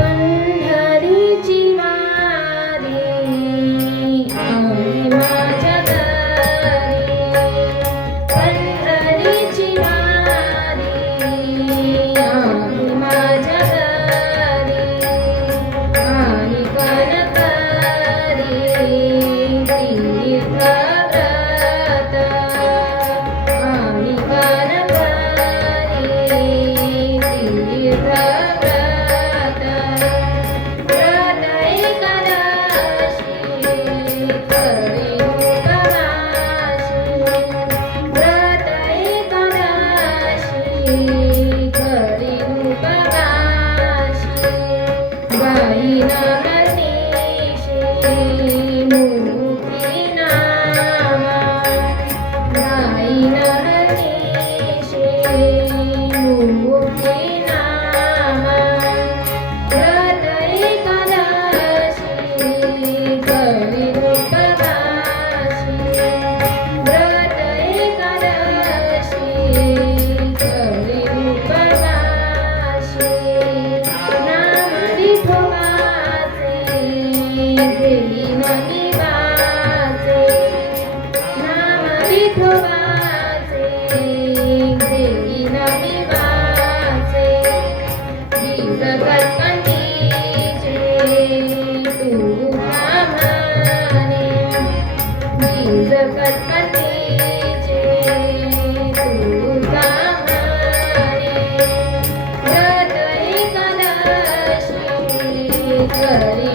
पंढरीची वारी आली माझ्या दारी, पंढरीची वारी आली माझ्या दारी, आणि कणकरी तीर्थव्रत, आणि कणकरी तीर्थव्रत, व्रत एकादशी करी उपवासी, व्रत एकादशी करी उपवासी, गाईन हरनिशि मुखी नाम, गाईन हरनिशि मुखी नाम, व्रत एकादशी करी उपवासी, व्रत एकादशी करी उपवासी, नाम विठोबाचे घेईन मी वाचे, नाम विठोबाचे घेईन मी वाचे, बीज कल्पनेचे तुका म्हणे, बीज कल्पनेचे तुका म्हणे, व्रत एकादशी करी